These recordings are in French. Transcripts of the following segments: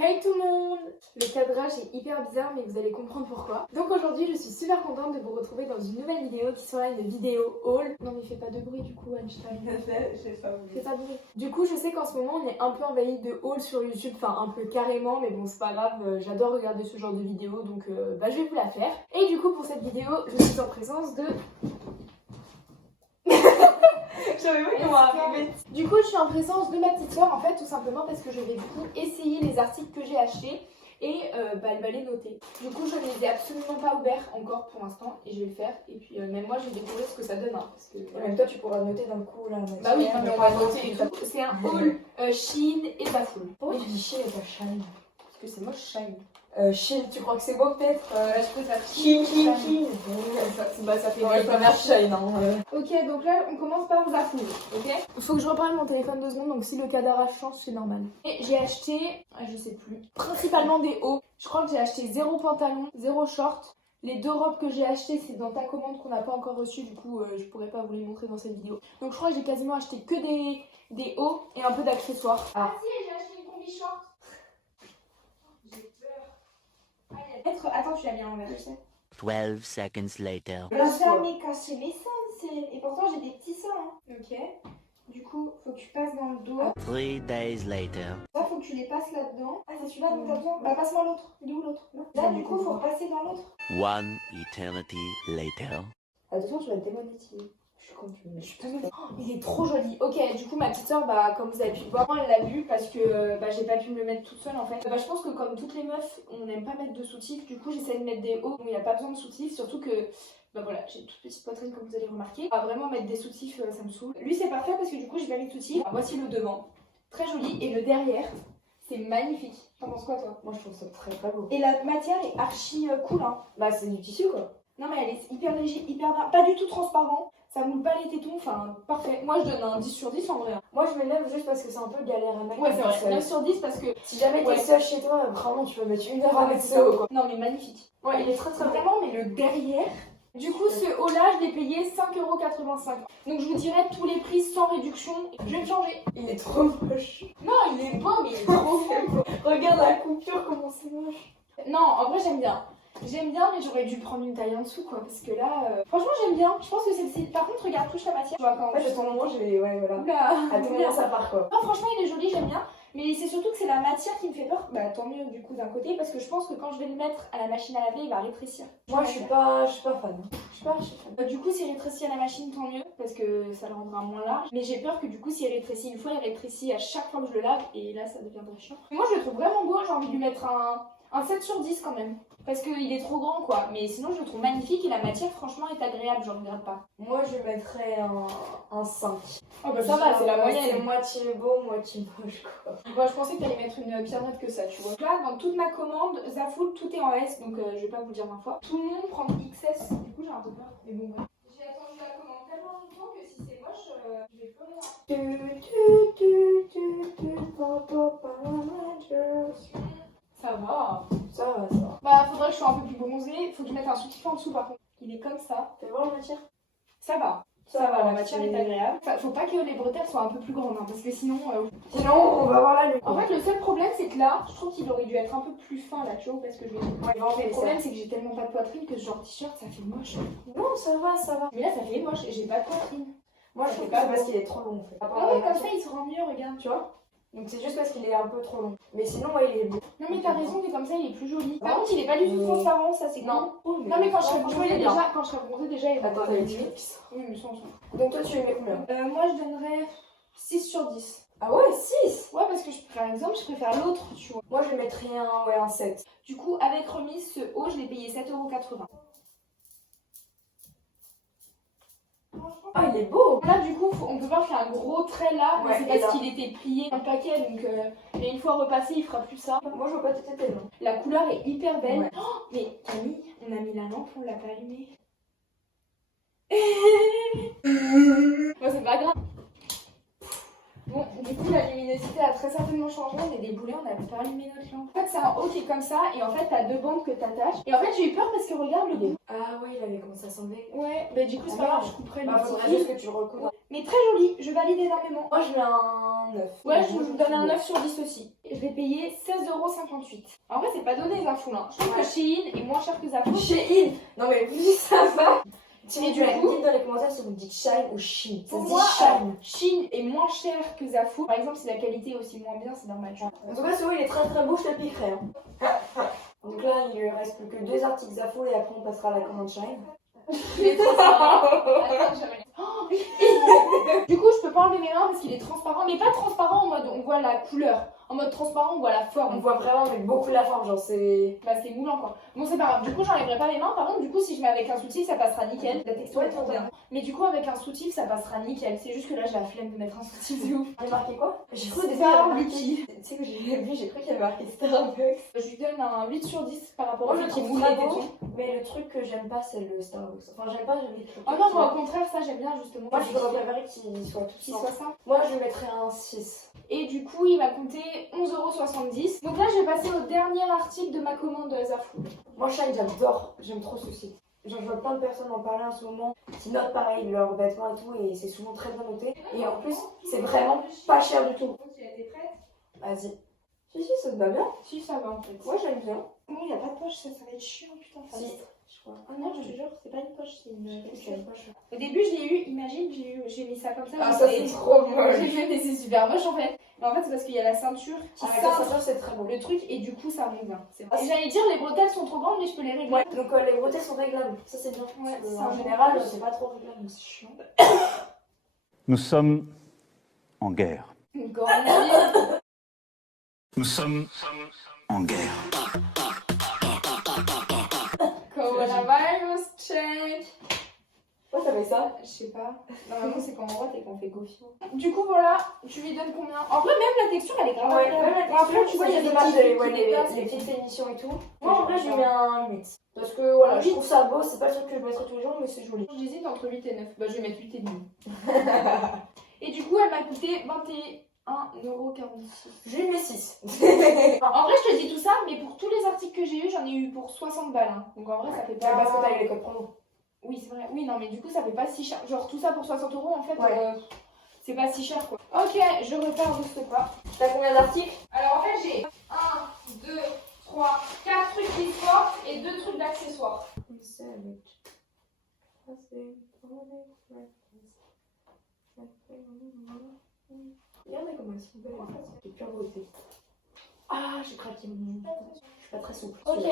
Hey tout le monde! Le cadrage est hyper bizarre mais vous allez comprendre pourquoi. Donc aujourd'hui je suis super contente de vous retrouver dans une nouvelle vidéo qui sera une vidéo haul. Non mais fais pas de bruit du coup Einstein. J'ai pas voulu. Fais pas de bruit. Du coup je sais qu'en ce moment on est un peu envahi de haul sur YouTube, enfin un peu carrément mais bon c'est pas grave, j'adore regarder ce genre de vidéo donc je vais vous la faire. Et du coup pour cette vidéo je suis en présence de... Je savais pas comment arriver. Du coup, je suis en présence de ma petite soeur en fait, tout simplement parce que je vais du coup essayer les articles que j'ai achetés et elle va les noter. Du coup, je ne les ai absolument pas ouverts encore pour l'instant et je vais le faire. Et puis même moi, je vais découvrir ce que ça donne. Hein, parce que, Même toi, tu pourras noter d'un coup là. Bah oui, mais on va noter et tout. C'est un haul Shein et Zaful. Pourquoi tu dis Shein et pas Shine? Parce que c'est moche Shine. Shein, tu crois que c'est beau peut-être? Je peux faire Shein. Ça fait Ouais, pas faire Shine, hein. Ok, donc là on commence par Zaful, ok? Faut que je reprenne mon téléphone 2 secondes, donc si le cadrage change, c'est normal. Et j'ai acheté, je sais plus, principalement des hauts. Je crois que j'ai acheté 0 pantalon, 0 short. Les 2 robes que j'ai achetées, c'est dans ta commande qu'on n'a pas encore reçue, du coup je pourrais pas vous les montrer dans cette vidéo. Donc je crois que j'ai quasiment acheté que des hauts et un peu d'accessoires. Ah si, j'ai acheté une combi short. J'ai peur. Attends, tu l'as mis à l'envers, je sais. 12 seconds later. Là, Ça m'est cassé les seins, et pourtant j'ai des petits seins. Hein. Ok. Du coup, faut que tu passes dans le dos. 3 days later. Là, faut que tu les passes là-dedans. Ah, c'est celui-là dont t'as besoin. Bah, passe-moi l'autre. Il est où l'autre? Là, du coup, faut repasser dans l'autre. 1 eternity later. Attention, tu vas te démonétiser. Je suis con, mais je suis pas mal. Oh, il est trop joli. Ok, du coup, ma petite soeur, bah, comme vous avez pu le voir, elle l'a vu parce que j'ai pas pu me le mettre toute seule en fait. Je pense que comme toutes les meufs, on n'aime pas mettre de soutifs. Du coup, j'essaie de mettre des hauts où il n'y a pas besoin de soutifs. Surtout que, bah voilà, j'ai une toute petite poitrine comme vous allez remarquer. Vraiment mettre des soutifs, ça me saoule. Lui, c'est parfait parce que du coup, j'ai pas mis de soutifs. Alors, voici le devant. Très joli. Et le derrière, c'est magnifique. T'en penses quoi, toi? Moi, je trouve ça très très beau. Et la matière est archi cool, hein. Bah, c'est du tissu quoi. Non, mais elle est hyper léger, hyper bien. Pas du tout transparent. Ça moule pas les tétons, enfin parfait. Moi je donne un 10 sur 10 en vrai. Moi, je mets 9 juste parce que c'est un peu galère à mettre. Ouais, c'est vrai. 9 sur 10 parce que. Si jamais t'es Ouais. seule chez toi, vraiment, tu vas mettre 1 heure à mettre ce haut quoi. Non, mais magnifique. Ouais, il est très très beau. Vraiment, mais le derrière. Du coup, ce haut-là, je l'ai payé 5,85 €. Donc, je vous dirai tous les prix sans réduction. Je vais me changer. Il est trop moche. Non, il est beau, mais il est trop beau. Regarde la coupure, comment c'est moche. Non, en vrai, j'aime bien. J'aime bien, mais j'aurais dû prendre une taille en dessous, quoi. Parce que là, franchement, j'aime bien. Je pense que c'est. Par contre, regarde, touche la matière. Tu vois, quand. En fait, à ton moment, j'ai. Ouais, voilà. Oula. À ton moment, ça part quoi. Non, franchement, il est joli, j'aime bien. Mais c'est surtout que c'est la matière qui me fait peur. Bah, tant mieux du coup d'un côté, parce que je pense que quand je vais le mettre à la machine à laver, il va rétrécir. Moi, je suis pas fan. Je sais pas, je suis fan. Du coup, s'il rétrécit à la machine, tant mieux, parce que ça le rendra moins large. Mais j'ai peur que du coup, s'il rétrécit une fois, il rétrécit à chaque fois que je le lave, et là, ça deviendra chiant. Mais moi, je le trouve vraiment beau, j'ai envie de lui mettre un 7 sur 10 quand même. Parce qu'il est trop grand, quoi. Mais sinon, je le trouve magnifique et la matière, franchement, est agréable, je regrette pas. Moi, je mettrais un 5. Oh bah ça va, c'est la C'est moyenne. moitié beau, moitié moche quoi. Moi, je pensais que t'allais mettre une pire note que ça, tu vois. Là, dans toute ma commande, Zaful, tout est en S, donc je vais pas vous le dire 20 fois. Tout le monde prend XS, du coup, j'ai un peu peur. Mais bon, bref. J'ai attendu la commande tellement longtemps que si c'est moche, je vais pleurer. Ça va. Ça va, ça va. Bah, faudrait que je sois un peu plus bronzée. Faut que je mette un soutif en dessous, par contre. Il est comme ça. Fais voir la matière. Ça va. Ça va, la matière est agréable. Enfin, faut pas que les bretelles soient un peu plus grandes, hein, parce que sinon... Sinon, on va voir là le. En fait, le seul problème, c'est que là, je trouve qu'il aurait dû être un peu plus fin, là, tu vois, parce que je vais... Le problème, c'est que j'ai tellement pas de poitrine que ce genre de t-shirt, ça fait moche. Non, ça va, ça va. Mais là, ça fait moche et j'ai pas de poitrine. Moi, je trouve pas parce qu'il est trop long en fait. Ah ouais, comme ça, il se rend mieux, regarde. Tu vois. Donc c'est juste parce qu'il est un peu trop long. Mais sinon, ouais, il est beau. Non, mais t'as raison, mais comme ça, il est plus joli. Par contre, il est pas du tout transparent, ça, c'est Non. cool. Non, mais quand je serai franchement, bronzée il est bien. déjà, il va Attends, être t'as mieux. dit. Oui, mais ça, on s'en fout. Donc toi, tu lui mets combien? Moi, je donnerais 6 sur 10. Ah ouais, 6. Ouais, parce que par exemple, je préfère l'autre, tu vois. Moi, je lui mettrais un 7. Du coup, avec remise, ce haut, je l'ai payé 7,80 €. Ah, il est beau. Là, du coup, on peut voir qu'il y a un gros trait là, mais Ouais, c'est et parce là. qu'il était plié dans le paquet, donc et une fois repassé, il fera plus ça. Moi, je vois pas tes têtes, non. La couleur est hyper belle. Ouais. Oh, mais Camille, on a mis la lampe, on l'a pas allumée. Bon, c'est pas grave. Bon, du coup, la luminosité a très certainement changé. On est déboulés, on n'avait pas allumé notre lampe. En fait, c'est un haut qui est comme ça, et en fait, t'as 2 bandes que t'attaches. Et en fait, j'ai eu peur parce que regarde le bout. Ah ouais, il avait commencé à s'enlever. Ouais, bah du coup, c'est pas grave, je couperai le Bah, petit faudrait fil. juste que tu le recouvres. Mais très joli, je valide énormément. Moi, je mets un 9. Ouais, je vous donne un 9 sur 10 aussi. Je l'ai payé 16,58 €. En vrai, c'est pas donné Zaful. Hein. Je trouve que Shein est moins cher que Zaful. Shein. Non mais oui, ça va. Mais Du coup, dites dans les commentaires si vous dites Shine ou Shein. Ça Pour se dit moi, Shine. Shein est moins cher que Zaful. Par exemple, si la qualité est aussi moins bien, c'est normal. En tout cas, celui il est très très beau, je te le piquerai. Hein. Donc là, il lui reste plus que 2 articles Zaful et après on passera à la commande Shine. Il est transparent. Attends, je vais du coup, je peux pas enlever mes mains parce qu'il est transparent, mais pas transparent en mode on voit la couleur. En mode transparent, on voit la On forme. voit vraiment avec beaucoup la forme, genre c'est... Bah, c'est moulant quoi. Bon, c'est pas grave. Du coup, j'enlèverai pas mes mains. Par contre, du coup, si je mets avec un soutif, ça passera nickel. La texture est trop bien. Mais du coup, avec un soutif, ça passera nickel. C'est juste que là, j'ai la flemme de mettre un soutif de ouf. Il y a marqué quoi? J'ai cru au début Star il y avait Lucky. marqué... Tu sais que j'ai vu, j'ai cru qu'il y avait marqué Starbucks. Je lui donne un 8 sur 10 par rapport Moi, au je fait le qu'il trouve moule très les beau. tétons. Mais le truc que j'aime pas, c'est le Starbucks. Enfin, j'aime pas les trucs. Oh non, moi au contraire, ça j'aime bien justement. Moi, je voudrais préférer qu'il soit tout Qu'il simple. soit simple. Moi, je lui mettrais un 6. Et du coup, il m'a coûté 11,70 €. Donc là, je vais passer au dernier article de ma commande Zaful. Moi, Shine, j'adore. J'aime trop ce site. Genre, je vois plein de personnes en parler en ce moment qui notent pareil leurs vêtements et tout, et c'est souvent très bien noté. Et en plus, c'est vraiment pas cher du tout. Tu as été prête? Vas-y. Si, ça te va bien. Si, ça va en fait. Moi, j'aime bien. Non, il n'y a pas de poche, ça va être chiant, putain. Ça. Si, je crois. Ah non, je te jure, c'est pas une poche, c'est une J'aime pas ça. Au début, je l'ai eu, imagine, j'ai mis ça comme ça. Ah, j'ai ça, fait- c'est trop moche. J'ai fait, mais c'est super moche en fait. Mais en fait, c'est parce qu'il y a la ceinture qui Ah, cintre ça, c'est très beau. le truc et du coup, ça monte bien. C'est Ah, vrai. Et j'allais dire, les bretelles sont trop grandes, mais je peux les régler. Ouais, donc les bretelles sont réglables. Ça, c'est bien. Ouais, c'est En un général, bon c'est pas trop réglable, donc c'est chiant. Nous sommes en guerre. Une grande ville. Nous sommes en guerre. Coronavirus check. Pourquoi t'avais ça? Je sais pas. Normalement, c'est quand on voit et qu'on fait gofio. Du coup, voilà, tu lui donnes combien? En vrai, même la texture, elle est grave. Ouais, même la texture, Après, tu vois, il y a des dommage, petits les, trucs ouais, qui dépassent. les petites émissions et tout. Ouais, Moi, en vrai, je j'aime lui mets bien. un 8. Parce que voilà, je Oui. trouve ça beau, c'est pas le truc que je mettrais tous les jours, mais c'est joli. J'hésite entre 8 et 9. Bah, je vais mettre 8 et demi. Et du coup, elle m'a coûté 21,46 €. Je lui mets 6. En vrai, je te dis tout ça, mais pour tous les articles que j'ai eu, j'en ai eu pour 60 balles. Hein. Donc en vrai, ça fait pas. Parce que t'as eu les codes promo. Oui, c'est vrai. Oui, non, mais du coup, ça fait pas si cher. Genre, tout ça pour 60 € en fait, Ouais. c'est pas si cher quoi. Ok, je repars juste pas. T'as combien d'articles? Alors en fait, j'ai 1, 2, 3, 4 trucs qui sortent et 2 trucs d'accessoires. Regardez comment elles sont belles en fait. C'est pure beauté. Ah, j'ai craqué mon. Je suis pas très souple. Ok.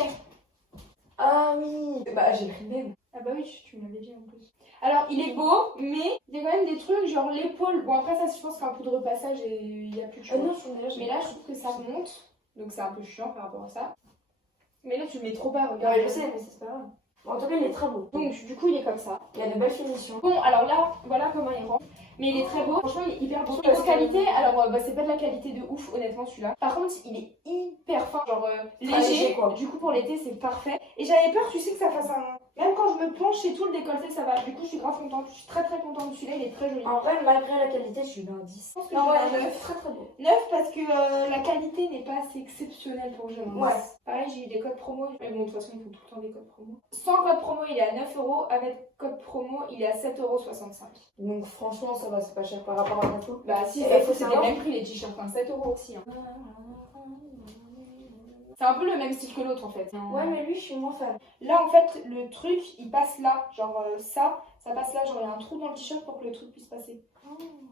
Ah oui. Bah, j'ai pris le même. Ah bah oui, tu me l'avais dit en plus. Alors, il est beau, mais il y a quand même des trucs genre l'épaule. Bon, après, ça, je pense qu'un poudre passage, il n'y a plus de choix. Ah non, je suis déjà. Mais là, je trouve que ça remonte. Donc, c'est un peu chiant par rapport à ça. Mais là, tu le mets trop bas, regarde. Ouais, je sais, mais c'est pas grave. Bon, en tout cas, il est très beau. Donc, du coup, il est comme ça. Il y a de belles finitions. Bon, alors là, voilà comment il rend. Mais il est très beau. Franchement, il est hyper beau. Niveau qualité, alors, bah, c'est pas de la qualité de ouf, honnêtement, celui-là. Par contre, il est hyper fin, genre léger. léger, quoi. Du coup, pour l'été, c'est parfait. Et j'avais peur, tu sais, que ça fasse un. Même quand je me penche et tout, le décolleté, ça va. Du coup, je suis grave contente. Je suis très très contente de celui-là, il est très joli. En vrai, malgré la qualité, je suis dans un 10. Je pense que Non, je ouais, vais un il est 9. très très beau. 9 parce que la qualité n'est pas assez exceptionnelle pour jeune. Ouais. Pareil, j'ai eu des codes promo. Mais bon, de toute façon, il faut tout le temps des codes promo. Sans code promo, il est à 9 €. Avec code promo, il est à 7,65 €. Donc, franchement, ça va, c'est pas cher par rapport à un tout. Bah, si, Et ça faut c'est les savoir- mêmes prix les t-shirts. Enfin, 7 € aussi. Hein. C'est un peu le même style que l'autre en fait. Ouais, mais lui, je suis moins fan. Là, en fait, le truc, il passe là. Genre, ça passe là. Genre, il y a un trou dans le t-shirt pour que le truc puisse passer.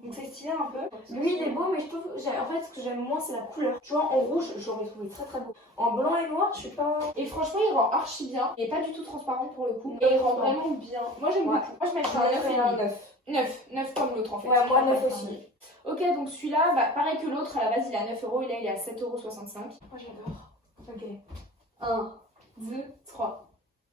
Donc, c'est stylé un peu. Lui, il est beau, mais je trouve. En fait, ce que j'aime moins, c'est la couleur. Tu vois, en rouge, j'aurais trouvé très très beau. En blanc et noir, je suis pas. Et franchement, il rend archi bien. Il est pas du tout transparent pour le coup. Et il rend vraiment bien. Moi, j'aime Ouais. beaucoup. Moi, je mettrais J'aurais fait un un 9. 9. 9 comme l'autre en fait. Ouais, moi, 9 aussi. Ok, donc celui-là, bah, pareil que l'autre, à la base, il est à 9 € et là, il est à 7,65 €. Moi, j'adore. Ok. 1, 2, 3.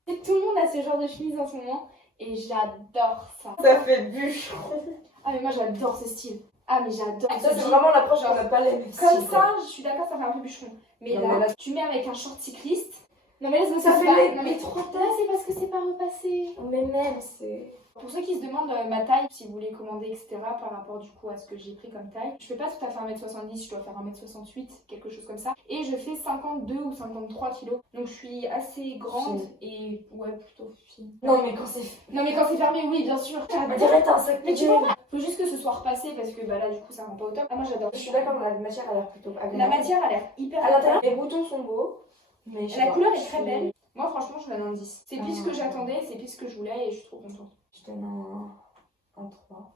Et tout le monde a ce genre de chemise en ce moment et j'adore ça. Ça fait bûcheron. Ah mais moi j'adore ce style. Ah mais j'adore Ça, ce c'est style. vraiment l'approche qu'on n'a pas les mêmes Comme styles, quoi. ça, je suis d'accord, ça fait un peu bûcheron. Mais Non, là, mais là- tu mets avec un short cycliste, Non mais laisse-moi Ça ça fait pas. les- Non mais les trois là c'est parce que c'est pas repassé. Mais même, c'est. Pour ceux qui se demandent ma taille, si vous voulez commander, etc., par rapport du coup à ce que j'ai pris comme taille, je fais pas tout à fait 1m70, je dois faire 1m68, quelque chose comme ça. Et je fais 52 ou 53 kilos. Donc je suis assez grande et ouais, plutôt fine. Non, mais quand c'est. Non mais quand c'est fermé, oui, bien sûr. On dirait t'as un sac Mais tu PGM. vois, faut juste que ce soit repassé parce que bah là du coup ça rend pas au top. Ah, moi j'adore. Je suis d'accord, la matière a l'air plutôt La agréable. matière a l'air hyper À l'intérieur, les boutons sont beaux. Mais je sais La pas, couleur est je très suis- belle. Moi franchement je donne un 10. C'est plus ce que Ah. j'attendais, c'est plus ce que je voulais et je suis trop contente. Je donne un 3.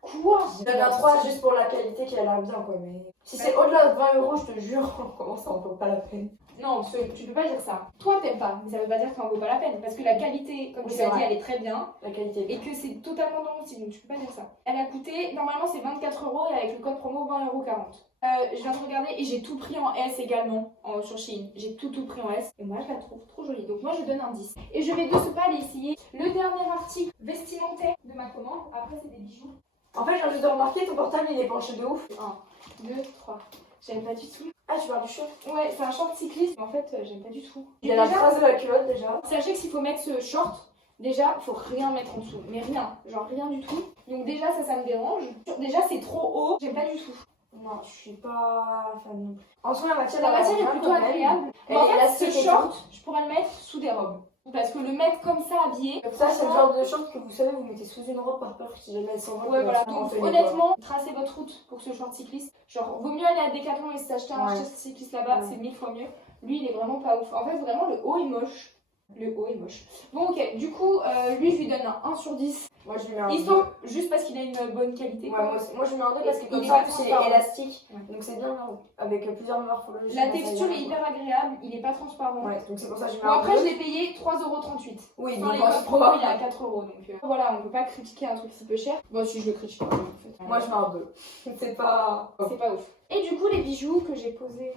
Quoi? Je donne un 3 juste pour la qualité qui a l'air bien, quoi. Mais si c'est au-delà de 20 €, je te jure, comment ça en vaut pas la peine. Non, tu peux pas dire ça. Toi t'aimes pas, mais ça veut pas dire que ça en vaut pas la peine. Parce que la qualité, comme Oui, tu c'est l'as dit, vrai. elle est très bien. La qualité est Et que c'est totalement dans mon style, donc tu peux pas dire ça. Elle a coûté, normalement c'est 24 € et avec le code promo 20,40 €. Je viens de regarder et j'ai tout pris en S également sur Shein. J'ai tout pris en S et moi je la trouve trop jolie. Donc moi je donne un 10. Et je vais de ce pas aller essayer le dernier article vestimentaire de ma commande. Après c'est des bijoux. En fait, j'ai juste de remarquer, ton portable il est penché de ouf. 1, 2, 3. J'aime pas du tout. Ah, tu parles du short. Ouais, c'est un short cycliste, mais en fait j'aime pas du tout. Il y a la trace de la culotte déjà. Sachez que s'il faut mettre ce short, déjà, faut rien mettre en dessous. Mais rien, genre rien du tout. Donc déjà, ça me dérange. Déjà, c'est trop haut, j'aime pas du tout. Non, je suis pas fan non plus. En soi, la matière, La elle a matière est l'air plutôt quand même. agréable. Elle Mais en est fait, élastique ce et short, je pourrais le mettre sous des robes. Parce que le mettre comme ça habillé, Ça, c'est le genre de short que vous savez, vous mettez sous une robe par peur que si jamais elle s'envole. ouais, voilà. ça Donc, rentre les honnêtement, tracez votre route pour ce short cycliste. Genre, vaut mieux aller à Decathlon et s'acheter un Ouais. short cycliste là-bas, Ouais. c'est 1000 fois mieux. Lui, il est vraiment pas ouf. En fait, vraiment, le haut est moche. Le haut est moche. Bon, ok, du coup, lui, je lui donne un 1 sur 10. Moi, je lui mets un Histoire, 2. juste parce qu'il a une bonne qualité. Ouais, quoi. moi, aussi. Moi, je lui mets un 2 parce que Et comme il est ça, en pas plus, il transparent. est élastique. Ouais. Donc, c'est bien avec plusieurs morphologies. La ça texture ira, est quoi. hyper agréable, il est pas transparent. Ouais, donc c'est pour ça que je lui mets Bon, un après, 2. je l'ai payé 3,38 €. Oui, Sans donc les moi, codes je promo, prends il est à 4 €. Donc voilà, on peut pas critiquer un truc si peu cher. Bon, si je le critique, en fait. Moi, je mets un 2. C'est pas. C'est pas ouf. Et du coup, les bijoux que j'ai posés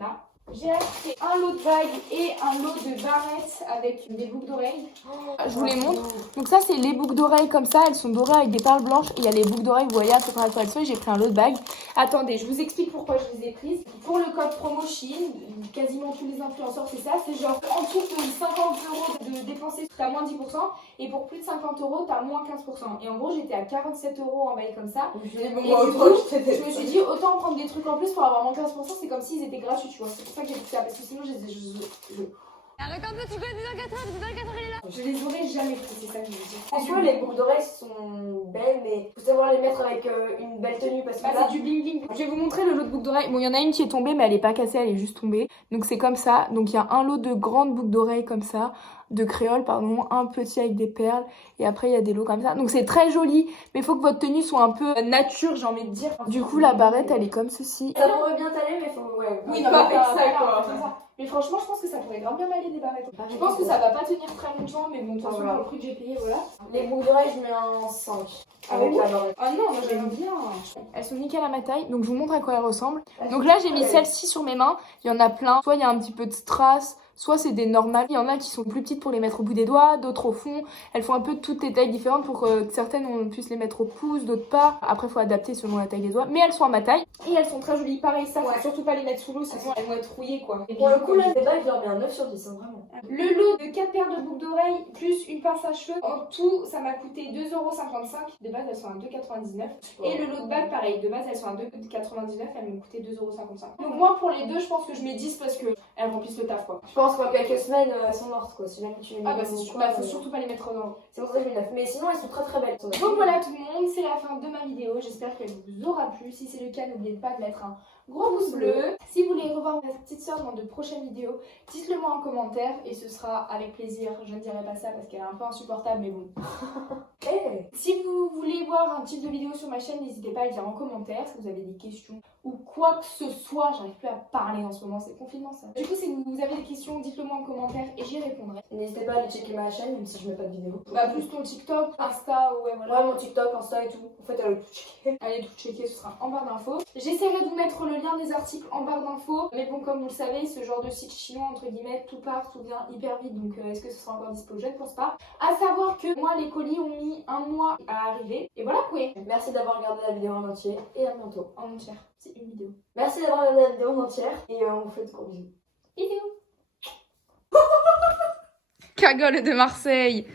là, j'ai acheté un lot de bagues et un lot de barrettes avec des boucles d'oreilles. Je vous les montre. Donc ça, c'est les boucles d'oreilles comme ça. Elles sont dorées avec des perles blanches. Et il y a les boucles d'oreilles, vous voyez à peu près à quoi elles sont. Et j'ai pris un lot de bagues. Attendez, je vous explique pourquoi je les ai prises. Pour le code promo Shein, quasiment tous les influenceurs, c'est ça. C'est genre en dessous de 50 € de dépenser, t'as moins 10%. Et pour plus de 50 €, t'as moins 15%. Et en gros, j'étais à 47 € en bail comme ça. Je dis, bon, Et moi, du autant coup, que je t'ai Je me suis dit, autant prendre des trucs en plus pour avoir moins 15%, c'est comme s'ils étaient gratuits, tu vois. C'est pour ça que j'ai fait ça, parce que sinon, Arrête un peu, tu connais 1980, 1980, il est là. je les aurais jamais pris, c'est ça que je me dis. En soi, les boucles d'oreilles sont belles, mais faut savoir les mettre avec une belle tenue parce que Bah, là, c'est du bling bling. Je vais vous montrer le lot de boucles d'oreilles. Bon, il y en a une qui est tombée, mais elle est pas cassée, elle est juste tombée. Donc c'est comme ça. Donc il y a un lot de grandes boucles d'oreilles comme ça, de créole, pardon, un petit avec des perles. Et après, il y a des lots comme ça. Donc c'est très joli, mais il faut que votre tenue soit un peu nature, j'ai envie de dire. Du coup, la barrette, elle est comme ceci. ça pourrait bien t'aller, mais faut. Ouais, Oui, pas non, avec mais ça, quoi. comme ça. Mais franchement, je pense que ça pourrait grave bien m'aller des barrettes. Je pense que ça va pas tenir très longtemps, mais bon, de toute façon, Voilà. pour le prix que j'ai payé, voilà. Les boucles d'oreilles, je mets un 5 avec Ah ouais la barrette. Ah non, moi j'aime bien. Elles sont nickel à ma taille, donc je vous montre à quoi elles ressemblent. Donc là, j'ai mis celle-ci sur mes mains. Il y en a plein. Soit il y a un petit peu de strass, soit c'est des normales. Il y en a qui sont plus petites pour les mettre au bout des doigts, d'autres au fond. Elles font un peu toutes les tailles différentes pour que certaines on puisse les mettre au pouce, d'autres pas. Après, il faut adapter selon la taille des doigts. Mais elles sont à ma taille. Et elles sont très jolies. Pareil, ça, faut surtout pas les mettre sous l'eau, sinon elles vont être rouillées quoi. Pour le coup, là, les bagues, je leur mets un 9 sur 10, hein, vraiment. Le lot de 4 paires de boucles d'oreilles plus une pince à cheveux, en tout, ça m'a coûté 2,55 €. De base, elles sont à 2,99 €. Et le lot de bagues, pareil, de base, elles sont à 2,99 €, elles m'ont coûté 2,55 €. Donc moi, pour les deux, je pense que je mets 10 parce que elles remplissent le taf quoi. Je pense qu'en quelques semaines, elles sont mortes, quoi. Si jamais tu les mets Ah bah dans c'est le sûr, coin, bah, faut surtout pas les mettre dans. C'est pour ça que je mets 9. Mais sinon, elles sont très très belles. Donc voilà tout le monde, c'est la fin de ma vidéo, j'espère qu'elle vous aura plu. Si c'est le cas, n'oubliez pas de mettre un gros pouce bleu. Si vous voulez revoir ma petite soeur dans de prochaines vidéos, dites-le moi en commentaire et ce sera avec plaisir. Je ne dirai pas ça parce qu'elle est un peu insupportable, mais bon. Hey. Si vous voulez voir un type de vidéo sur ma chaîne, n'hésitez pas à le dire en commentaire si vous avez des questions ou quoi que ce soit. J'arrive plus à parler en ce moment, c'est confinement ça. Du coup, si vous avez des questions, dites-le moi en commentaire et j'y répondrai. N'hésitez pas à aller checker ma chaîne, même si je mets pas de vidéo. Bah plus ton TikTok, Insta, ouais voilà. Ouais, mon TikTok, Insta et tout. En fait, elle a tout checké. Allez tout checker, ce sera en barre d'infos. J'essaierai de vous mettre le lien des articles en barre d'infos. Mais bon, comme vous le savez, ce genre de site chinois, entre guillemets, tout part, tout vient hyper vite. Donc est-ce que ce sera encore dispo? Je ne pense pas. À savoir que moi, les colis ont mis 1 mois à arriver. Et voilà quoi. Merci d'avoir regardé la vidéo en entier et à bientôt. En entière, c'est une vidéo. Merci d'avoir regardé la vidéo en entière et on vous fait de gros bisous. Vidéo. Cagole de Marseille.